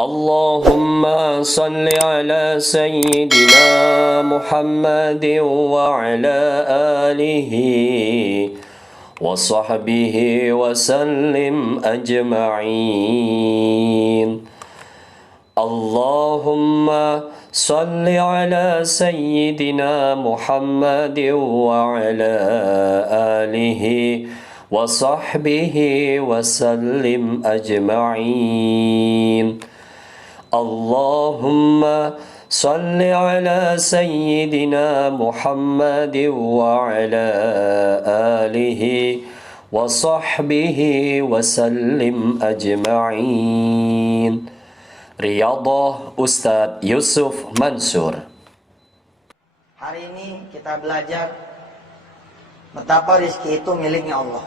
اللهم صل على سيدنا محمد وعلى آله وصحبه وسلم أجمعين. اللهم صل على سيدنا محمد وعلى آله وصحبه وسلم أجمعين. اللهم صل على سيدنا محمد وعلى آله وصحبه وسلم أجمعين. Riyadhah Ustadz Yusuf Mansur. Hari ini kita belajar betapa rizki itu miliknya Allah.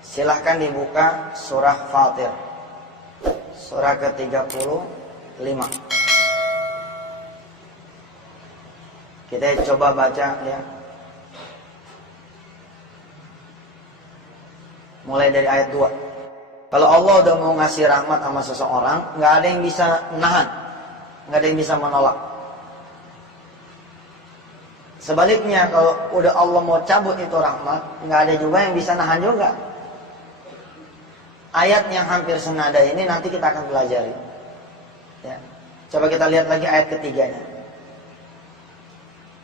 Silahkan dibuka surah Fatir, surah ke-35. Kita coba baca ya. Mulai dari ayat 2. Kalau Allah udah mau ngasih rahmat sama seseorang, nggak ada yang bisa menahan, nggak ada yang bisa menolak. Sebaliknya, kalau udah Allah mau cabut itu rahmat, nggak ada juga yang bisa nahan juga. Ayat yang hampir senada ini nanti kita akan pelajari. Ya. Coba kita lihat lagi ayat ketiganya.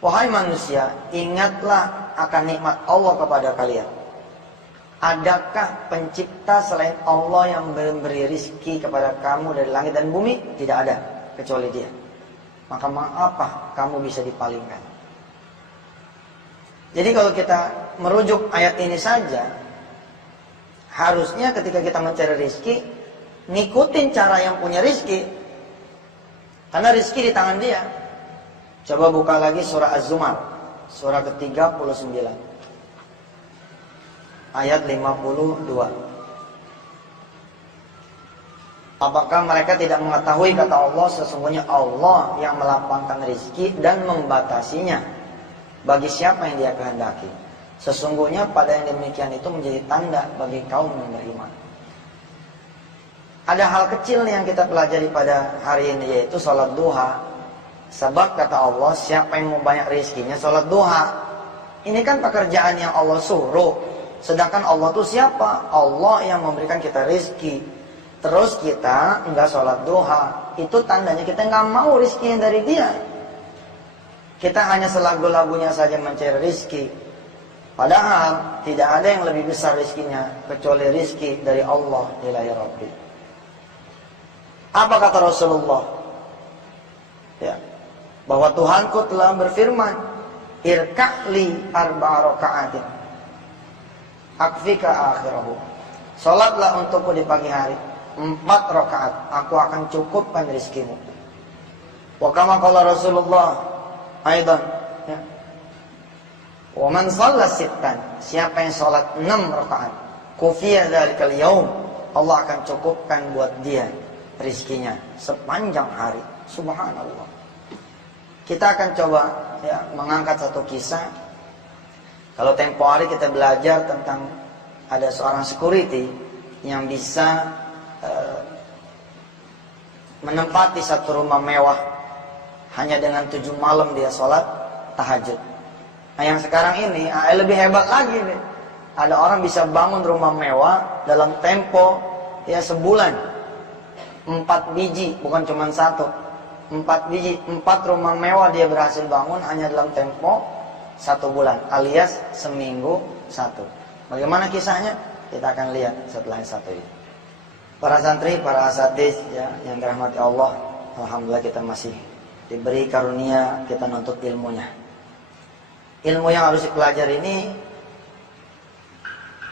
Wahai manusia, ingatlah akan nikmat Allah kepada kalian. Adakah pencipta selain Allah yang memberi rizki kepada kamu dari langit dan bumi? Tidak ada, kecuali Dia. Maka mengapa kamu bisa dipalingkan? Jadi kalau kita merujuk ayat ini saja, harusnya ketika kita mencari rizki, ngikutin cara yang punya rizki. Karena rizki di tangan Dia. Coba buka lagi surah Az-Zumar, surah ke-39. Ayat 52. Apakah mereka tidak mengetahui, kata Allah, sesungguhnya Allah yang melapangkan rizki dan membatasinya bagi siapa yang Dia kehendaki. Sesungguhnya pada yang demikian itu menjadi tanda bagi kaum yang beriman. Ada hal kecil yang kita pelajari pada hari ini, yaitu sholat duha. Sebab kata Allah, siapa yang mau banyak rizkinya sholat duha. Ini kan pekerjaan yang Allah suruh. Sedangkan Allah itu siapa? Allah yang memberikan kita rizki. Terus kita enggak sholat duha. Itu tandanya kita enggak mau rizki yang dari Dia. Kita hanya selagu-lagunya saja mencari rizki. Padahal tidak ada yang lebih besar rizkinya kecuali rizki dari Allah ilahi Rabbi. Apa kata Rasulullah? Ya, bahwa Tuhanku telah berfirman, irka'li arba'a raka'atin akfika akhirahu. Salatlah untukku di pagi hari 4 rakaat, aku akan cukupkan rizkimu. Wa kama qala Rasulullah aidan, ya. Wa man shalla sittan, siapa yang salat 6 rakaat, kufiya dzalikal yaum, Allah akan cukupkan buat dia rizkinya sepanjang hari. Subhanallah. Kita akan coba ya mengangkat satu kisah. Kalau tempo hari kita belajar tentang ada seorang security yang bisa menempati satu rumah mewah hanya dengan 7 malam dia sholat tahajud. Nah yang sekarang ini lebih hebat lagi nih. Ada orang bisa bangun rumah mewah dalam tempo ya sebulan. 4 biji, bukan cuma 1. 4 biji, 4 rumah mewah dia berhasil bangun hanya dalam tempo 1 bulan, alias seminggu 1. Bagaimana kisahnya? Kita akan lihat setelah yang satu ini. Para santri, para asatidz ya, yang dirahmati Allah, alhamdulillah kita masih diberi karunia kita nuntut ilmunya. Ilmu yang harus dipelajari ini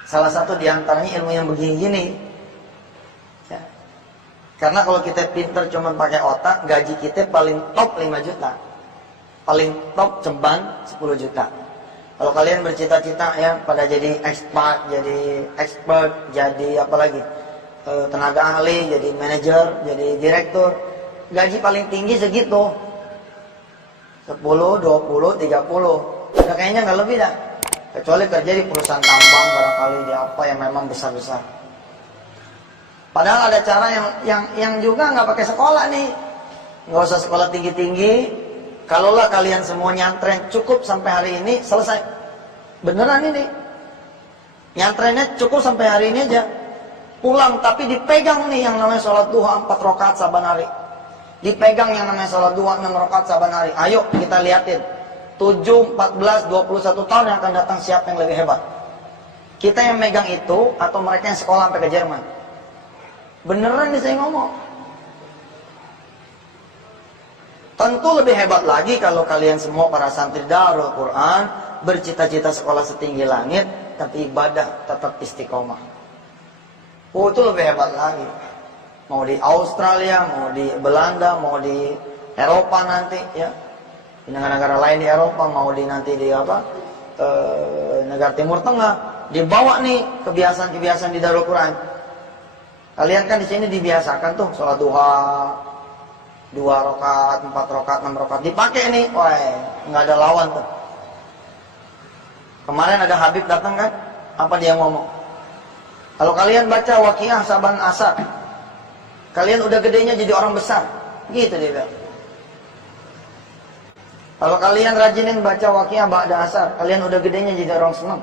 salah satu diantaranya ilmu yang begini-gini ya. Karena kalau kita pinter cuma pakai otak, gaji kita paling top 5 juta. Paling top ceban 10 juta. Kalau kalian bercita-cita ya pada jadi expert, jadi apa lagi? Tenaga ahli, jadi manajer, jadi direktur, gaji paling tinggi segitu. 10, 20, 30. Udah kayaknya nggak lebih dah. Kecuali kerja di perusahaan tambang barangkali di apa yang memang besar-besar. Padahal ada cara yang juga nggak pakai sekolah nih, nggak usah sekolah tinggi-tinggi. Kalaulah kalian semua nyantren cukup sampai hari ini selesai, beneran ini. Nyantrennya cukup sampai hari ini aja, pulang tapi dipegang nih yang namanya sholat duha 4 rakaat saban hari. Dipegang yang namanya sholat duha 6 rakaat saban hari. Ayo kita liatin 7, 14, 21 tahun yang akan datang siapa yang lebih hebat. Kita yang megang itu atau mereka yang sekolah sampai ke Jerman. Beneran nih saya ngomong. Tentu lebih hebat lagi kalau kalian semua para santri Darul Quran bercita-cita sekolah setinggi langit, tapi ibadah tetap istiqomah. Oh, itu lebih hebat lagi. Mau di Australia, mau di Belanda, mau di Eropa nanti, ya. Di negara-negara lain di Eropa, mau di nanti di negara Timur Tengah, dibawa nih kebiasaan-kebiasaan di Darul Quran. Kalian kan di sini dibiasakan tuh sholat duha 2 rakaat, 4 rakaat, 6 rakaat. Dipakai nih, wah, nggak ada lawan tuh. Kemarin ada Habib datang kan, apa dia ngomong? Kalau kalian baca Waqiah saban asar, kalian udah gedenya jadi orang besar, gitu dia bilang. Kalau kalian rajinin baca Waqiah ba'da asar, kalian udah gedenya jadi orang senang.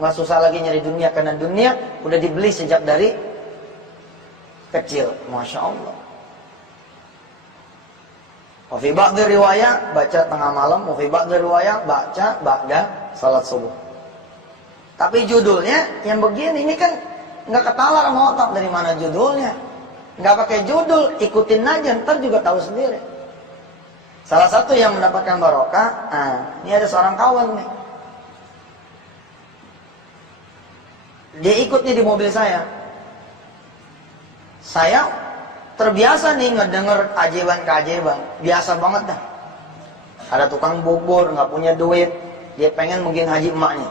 Nggak susah lagi nyari dunia, karena dunia udah dibeli sejak dari kecil. Masya Allah. Wa fi ba'di riwayah baca tengah malam, wa fi ba'di riwayah baca ba'da salat subuh. Tapi judulnya yang begini ini kan nggak ketalar sama otak, dari mana judulnya. Nggak pakai judul, ikutin aja, ntar juga tahu sendiri. Salah satu yang mendapatkan barokah, ini ada seorang kawan nih. Dia ikut nih di mobil saya. Saya terbiasa nih ngedenger keajaiban-keajaiban. Biasa banget dah. Ada tukang bubur, nggak punya duit. Dia pengen mungkin haji emaknya.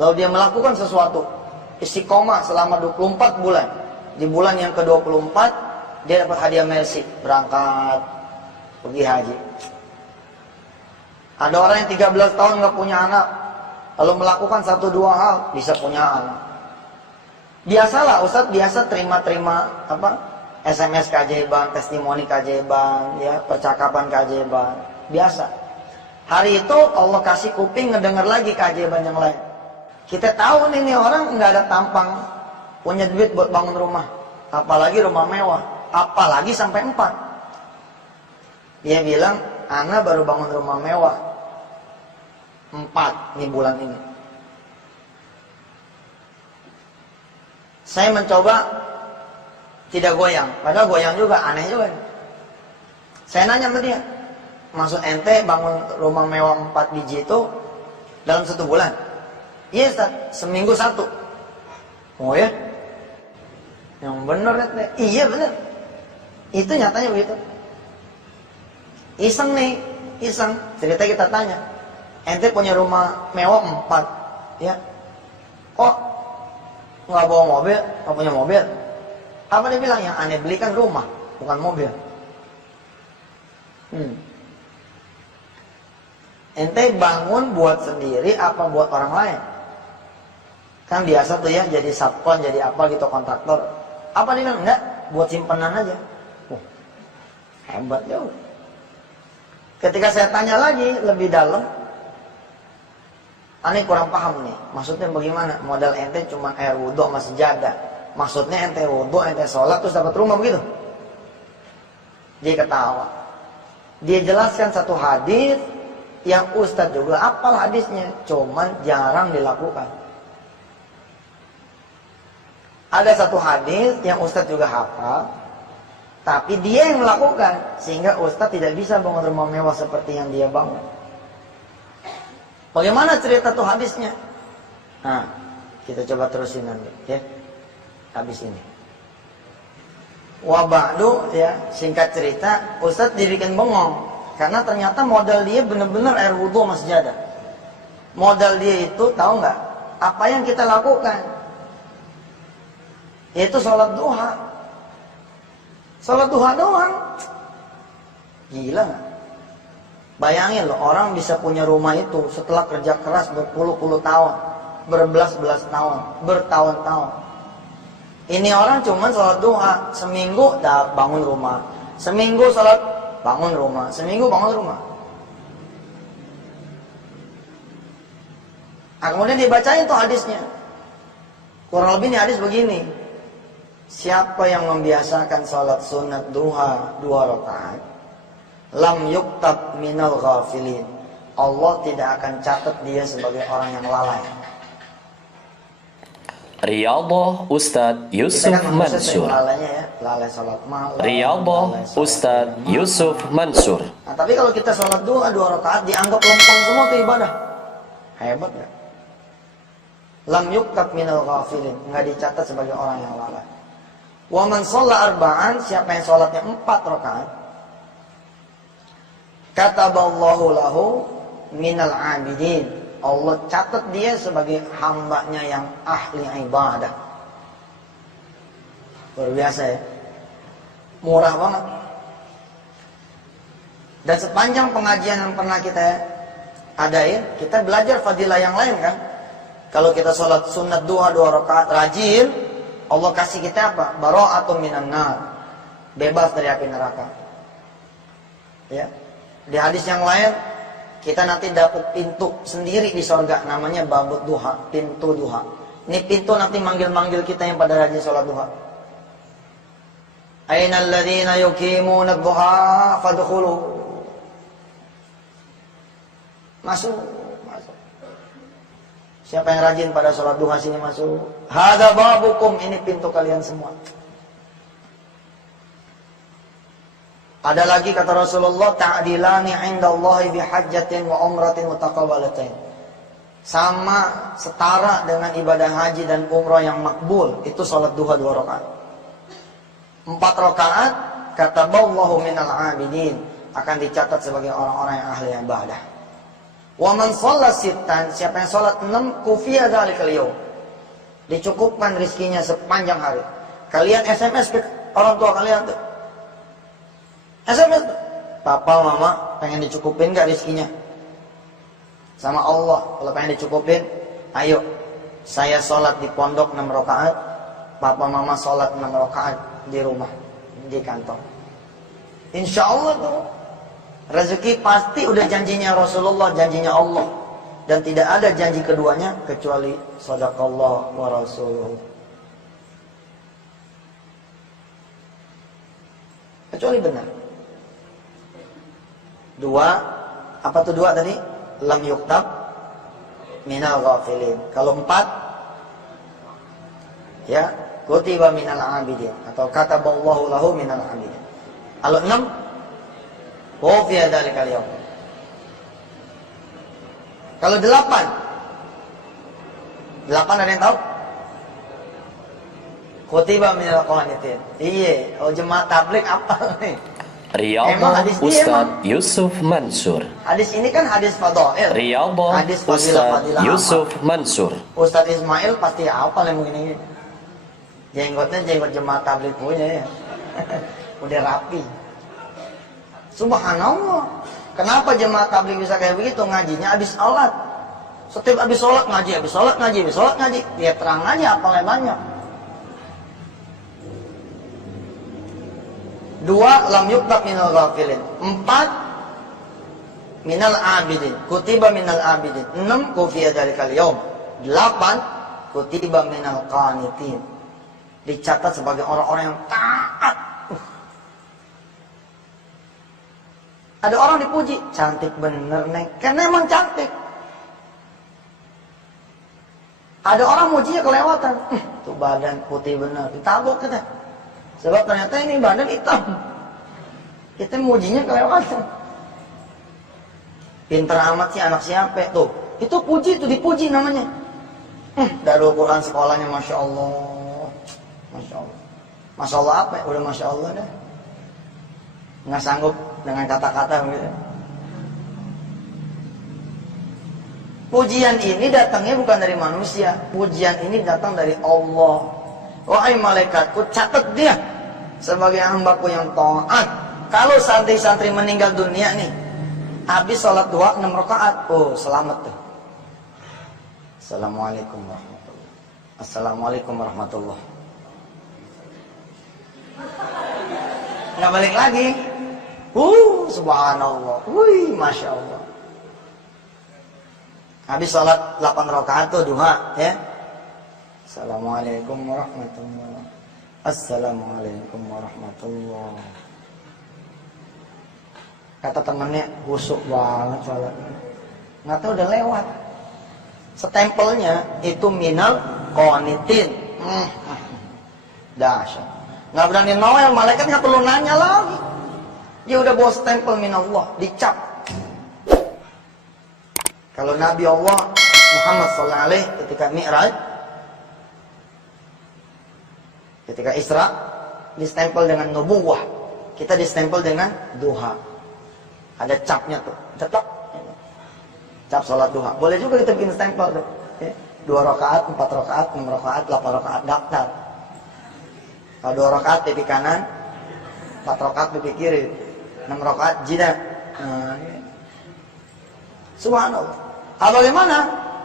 Lalu dia melakukan sesuatu. Istiqomah selama 24 bulan. Di bulan yang ke-24, dia dapat hadiah Mercy. Berangkat, pergi haji. Ada orang yang 13 tahun nggak punya anak. Lalu melakukan 1-2 hal, bisa punya anak. Biasalah Ustadz, biasa terima-terima SMS keajaiban, testimoni keajaiban, ya, percakapan keajaiban. Biasa. Hari itu Allah kasih kuping ngedenger lagi keajaiban yang lain. Kita tahu nih orang nggak ada tampang, punya duit buat bangun rumah, apalagi rumah mewah, apalagi sampai 4. Dia bilang, Ana baru bangun rumah mewah 4 nih bulan ini. Saya mencoba tidak goyang, padahal goyang juga, aneh juga. Saya nanya sama dia, maksud ente bangun rumah mewah 4 biji itu dalam 1 bulan? Iya Ustaz, seminggu 1. Oh ya? Yang bener ente? Iya bener. Itu nyatanya begitu. Iseng nih, iseng. Cerita kita tanya, ente punya rumah mewah 4, ya? Kok nggak bawa mobil, nggak punya mobil? Apa dia bilang? Yang aneh beli kan rumah, bukan mobil. Ente bangun buat sendiri apa buat orang lain? Kan biasa tuh ya, jadi subkon, jadi apa gitu, kontraktor. Apa dia bilang? Enggak, buat simpanan aja. Hebat jauh. Ketika saya tanya lagi lebih dalam, aneh kurang paham nih. Maksudnya bagaimana? Modal ente cuma air wudhu sama sejadah. Maksudnya ente wudhu, ente sholat terus dapat rumah begitu? Dia ketawa. Dia jelaskan satu hadis yang Ustadz juga apal hadisnya, cuman jarang dilakukan. Ada satu hadis yang Ustadz juga hafal, tapi dia yang melakukan, sehingga Ustadz tidak bisa bangun rumah mewah seperti yang dia bangun. Bagaimana cerita tuh hadisnya? Nah, kita coba terusin nanti, ya. Habis ini. Wa ba'du, ya, singkat cerita, Ustadz dibikin bengong karena ternyata modal dia benar-benar air wudhu sama sejadah. Modal dia itu, tahu nggak? Apa yang kita lakukan? Yaitu sholat duha. Sholat duha doang. Gila nggak? Bayangin loh, orang bisa punya rumah itu setelah kerja keras berpuluh-puluh tahun, berbelas-belas tahun, bertahun-tahun. Ini orang cuman sholat duha, seminggu dah bangun rumah, seminggu sholat bangun rumah, seminggu bangun rumah. Nah, kemudian dibacain tuh hadisnya. Kurang lebih ini hadis begini. Siapa yang membiasakan sholat sunat duha 2 rakaat, lam yuktab minal ghafilin. Allah tidak akan catat dia sebagai orang yang lalai. Riyadhah Ustadz Yusuf Mansur. Lalainya ya, lalai sholat malam. Riyadhah Ustadz Yusuf Mansur. Nah, tapi kalau kita sholat duha 2 rakaat dianggap lempeng semua tuh ibadah. Hebat ya. Lam yuktab minal ghafilin, nggak dicatat sebagai orang yang lalai. Wa man shalla arba'an, siapa yang sholatnya 4 rakaat, kataballahu lahu minal abidin, Allah catat dia sebagai hambanya yang ahli ibadah. Luar biasa ya, murah banget. Dan sepanjang pengajian yang pernah kita adain, kita belajar fadilah yang lain kan. Kalau kita sholat sunat duha 2 rakaat rajin, Allah kasih kita apa? Bara'atun minan nar, bebas dari api neraka. Ya. Di hadis yang lain, kita nanti dapat pintu sendiri di surga, namanya babut duha, pintu duha. Ini pintu nanti manggil-manggil kita yang pada rajin sholat duha. Ainal ladzina yuqimuna duha fadkhulu. Masuk. Siapa yang rajin pada sholat duha sini masuk. Hadza babukum, ini pintu kalian semua. Ada lagi kata Rasulullah, ta'dilani 'indallahi bihajjatin wa umratin mutaqabbalatain. Sama setara dengan ibadah haji dan umrah yang makbul, itu sholat duha 2 rakaat. 4 rakaat kataballahu minal 'abidin, akan dicatat sebagai orang-orang yang ahli ibadah. Wa man shalla sittan, siapa yang salat 6, kufiya dzalikal yaum, dicukupkan rizkinya sepanjang hari. Kalian SMS ke orang tua kalian tuh. SMS, papa mama pengen dicukupin gak rizkinya? Sama Allah, kalau pengen dicukupin, ayo saya sholat di pondok 6 rakaat, papa mama sholat 6 rakaat di rumah, di kantor. Insya Allah tuh rezeki pasti udah janjinya Rasulullah, janjinya Allah. Dan tidak ada janji keduanya kecuali shadaqallah wa rasuluhu. Kecuali benar. 2, apa tuh 2 tadi? Lam yuktab minal ghafilin. Kalau 4, ya, kutiba minal abidin, atau kataballahu lahu minal abidin. Kalau 6, wafiya dzalikal yaum. Kalau 8 ada yang tahu? Kutiba minal qanitin. Iya, oh jemaah tabligh apa nih? Riyadhah Ustadz Yusuf Mansur. Hadis ini kan hadis fadail. Riyadhah Ustadz Yusuf Mansur. Ustadz Ismail pasti hafal yang begini. Jenggotnya jenggot jemaah tabligh punya ya. Udah rapi. Subhanallah. Kenapa jemaah tabligh bisa kayak begitu? Ngajinya habis sholat. Setiap habis sholat ngaji, habis sholat ngaji, habis sholat ngaji. Ya terang aja apalnya banyak. 2, lam yuktab minal ghafilin. 4, minal abidin. Kutiba minal abidin. 6, kufiya dzalikal yaum. 8, kutiba minal qanitin. Dicatat sebagai orang-orang yang taat. Ada orang dipuji, cantik bener nih, karena emang cantik. Ada orang mujinya kelewatan, tuh badan putih bener, ditabok kita. Sebab ternyata ini badan hitam. Kita mujinya kelewatan. Pinter amat sih anak siapa tuh? Itu puji, itu dipuji namanya. Darul Quran sekolahnya Masya Allah. Masya Allah. Masya Allah apa ya? Udah Masya Allah dah. Nggak sanggup dengan kata-kata begitu. Pujian ini datangnya bukan dari manusia. Pujian ini datang dari Allah. Wahai malaikatku, catat dia sebagai hambaku yang taat. Kalau santri-santri meninggal dunia nih, habis sholat 2, 6 rakaat, oh selamat tuh. Assalamualaikum warahmatullahi. Assalamualaikum warahmatullahi. Nggak balik lagi. Subhanallah. Masya Allah. Habis sholat 8 rakaat tuh duha ya. Assalamualaikum warahmatullahi. Assalamualaikum warahmatullahi. Kata temennya, husuk banget sholatnya. Nggak tahu udah lewat. Stempelnya itu minal qanitin. Dahsyat. Nggak berani Noel, malaikat nggak perlu nanya lagi. Dia udah bawa stempel minallah, dicap. Kalau Nabi Allah Muhammad SAW ketika Mi'raj, ketika Isra, distempel dengan nubuwah. Kita distempel dengan duha. Ada capnya tuh, cetak. Cap sholat duha. Boleh juga kita bikin stempel tuh. 2 rakaat, 4 rakaat, 6 rakaat, 8 rakaat, daftar. Kalau 2 rakaat pipi kanan, 4 rakaat pipi kiri, 6 rakaat jidat. Subhanallah. Bagaimana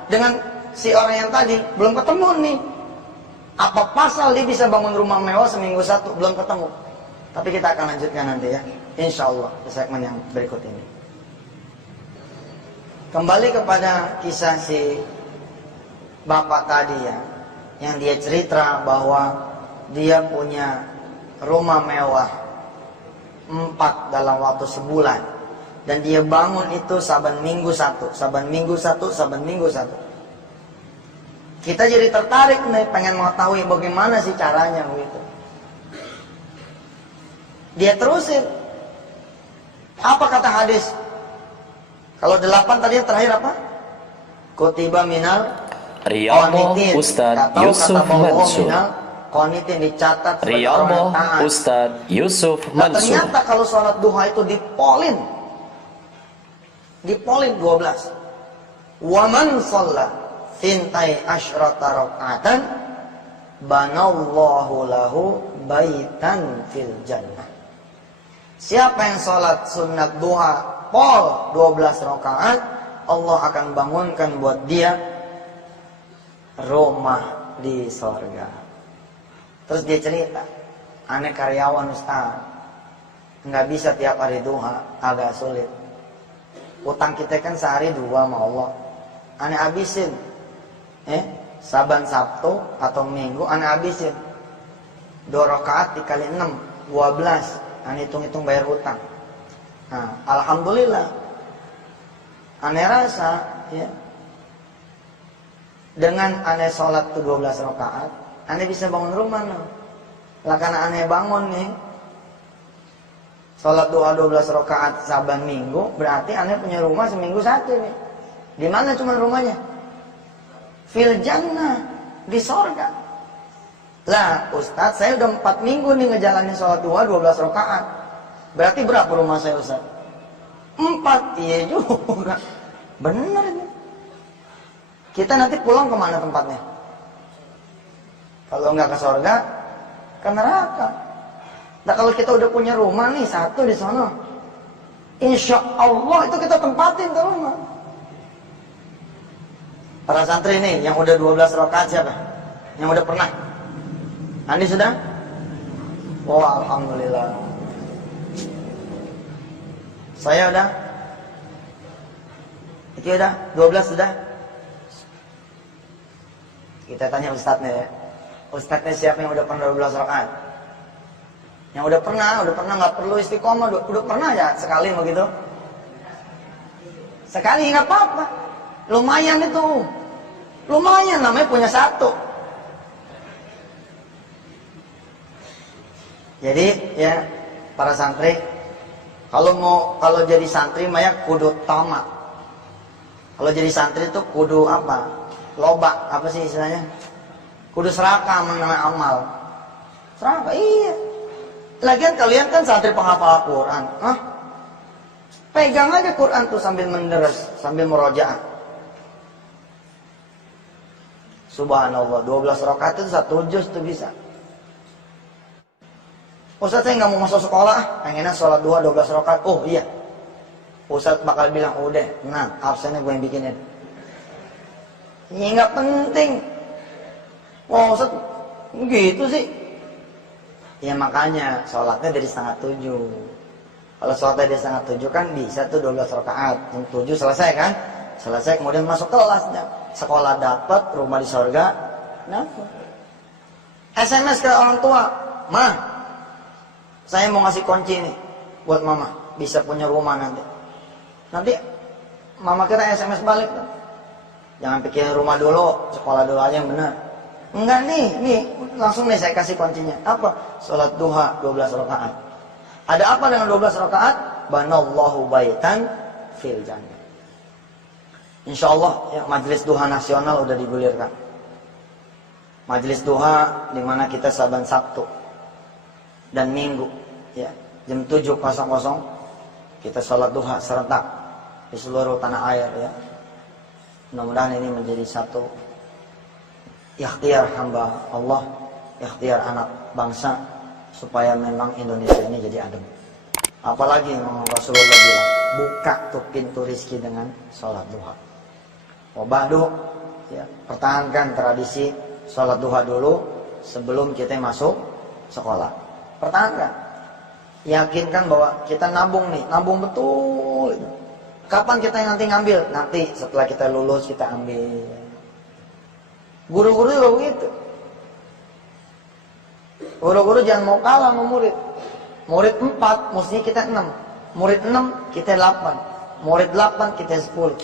dengan si orang yang tadi belum ketemu nih? Apa pasal dia bisa bangun rumah mewah seminggu satu? Belum ketemu. Tapi kita akan lanjutkan nanti ya, insya Allah di segmen yang berikut ini. Kembali kepada kisah si bapak tadi ya, yang dia cerita bahwa dia punya rumah mewah 4 dalam waktu sebulan, dan dia bangun itu saban minggu satu. Kita jadi tertarik nih, pengen mengetahui bagaimana sih caranya begitu. Dia terusin. Apa kata hadis? Kalau 8 tadi yang terakhir apa? Kutiba minal Riyadhah Ustaz Yusuf Mansur. Qanitin, dicatat sebagai orang yang Riyadhah taat. Ustaz Yusuf Nah, Mansur. ternyata kalau sholat duha itu dipolin 12. Wa man shalla fintai asyrata raka'atan banallahu lahu baitan fil jannah. Siapa yang sholat sunat duha pol 12 rakaat, Allah akan bangunkan buat dia rumah di sorga. Terus dia cerita, aneh karyawan Ustaz, nggak bisa tiap hari duha, agak sulit. Utang kita kan sehari 2 sama Allah, aneh habisin. Saban Sabtu atau Minggu aneh habisin 2 rakaat dikali 6, 12. Aneh hitung-hitung bayar utang. Nah, alhamdulillah aneh rasa ya, dengan aneh sholat tuh 12 rakaat, aneh bisa bangun rumah no. Lah karena aneh bangun nih sholat duha 12 rakaat saban minggu, berarti aneh punya rumah seminggu satu nih. Di mana cuma rumahnya? Fil jannah, di sorga. Lah Ustaz, saya udah 4 minggu nih ngejalanin sholat duha 12 rakaat. Berarti berapa rumah saya Ustaz? 4, iya juga. Bener ini. Kita nanti pulang kemana tempatnya? Kalau nggak ke sorga, ke neraka. Nah kalau kita udah punya rumah nih 1 di sana, insya Allah itu kita tempatin ke rumah. Para santri nih yang udah 12 rakaat siapa? Yang udah pernah? Andi sudah? Oh alhamdulillah. Saya udah? Itu udah? 12 sudah? Kita tanya ustadznya ya. Ustadznya siapa yang udah pernah 12 rakaat? Yang udah pernah nggak perlu istiqomah, udah pernah ya sekali begitu? Sekali nggak apa-apa. Lumayan itu. Lumayan, namanya punya 1. Jadi ya para santri, kalau jadi santri maya kudu tamat. Kalau jadi santri itu kudu apa? Loba, apa sih istilahnya? Kudu serakah mengenai amal. Serakah, iya. Lagian kalian kan santri penghafal Quran. Pegang aja Quran tuh sambil menderes, sambil murojaah. Subhanallah, 12 rakaat itu 1 juz tuh bisa. Ustaz saya nggak mau masuk sekolah, pengennya sholat duha 12 rakaat. Oh iya, Ustaz bakal bilang udah, nah absennya gue yang bikinin. Ini nggak penting. Wah Ustaz, gitu sih. Ya makanya sholatnya dari setengah 7. Kalau sholatnya dari setengah 7 kan bisa tuh 12 rakaat. 7 selesai kan? Selesai kemudian masuk kelasnya. Sekolah dapat, rumah di sorga dapat. SMS ke orang tua, "Ma, saya mau ngasih kunci nih buat mama, bisa punya rumah nanti." Nanti mama kira SMS balik tuh. Jangan pikirin rumah dulu, sekolah dulu aja yang benar. Enggak nih, langsung nih saya kasih kuncinya. Apa? Salat duha 12 rakaat. Ada apa dengan 12 rakaat? Banallahu baitan fil jannah. Insyaallah ya, majelis duha nasional udah digulirkan. Majelis duha di mana kita saban Sabtu dan Minggu ya, jam 7.00 kita salat duha serentak di seluruh tanah air ya. Mudah-mudahan ini menjadi satu ikhtiar hamba Allah, ikhtiar anak bangsa supaya memang Indonesia ini jadi adem. Apalagi memang Rasulullah bilang, buka tuh pintu rizki dengan sholat duha. Wabahdu, ya, pertahankan tradisi sholat duha dulu sebelum kita masuk sekolah. Pertahankan. Yakinkan bahwa kita nabung nih, nabung betul. Kapan kita nanti ngambil? Nanti setelah kita lulus kita ambil. Guru-guru juga begitu. Guru-guru jangan mau kalah sama murid. Murid 4, mestinya kita 6. Murid 6, kita 8. Murid 8, kita 10.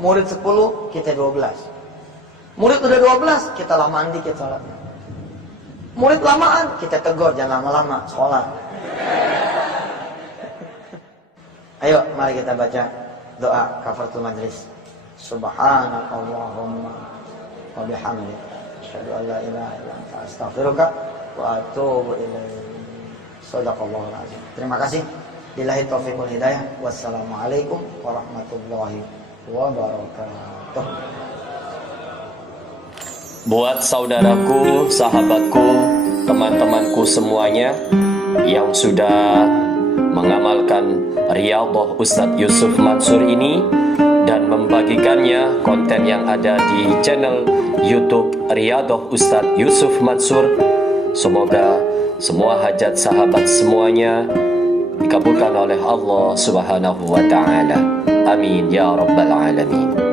Murid 10, kita 12. Murid udah 12, kita lah mandi, kita sholat. Murid lamaan, kita tegur, jangan lama-lama sekolah. Ayo, mari kita baca doa kafaratul majlis. Subhanakallahumma wa bihamdika asyhadu an la ilaha illa anta astaghfiruka wa atubu ilaik. Shadaqallahul azim. Terima kasih. Billahi taufiq wal hidayah. Wassalamualaikum warahmatullahi wabarakatuh. Buat saudaraku, sahabatku, teman-temanku semuanya yang sudah mengamalkan Riyadhah Ustadz Yusuf Mansur ini dan membagikannya konten yang ada di channel YouTube Riyadhah Ustadz Yusuf Mansur. Semoga semua hajat sahabat semuanya dikabulkan oleh Allah Subhanahu wa taala. Amin ya rabbal alamin.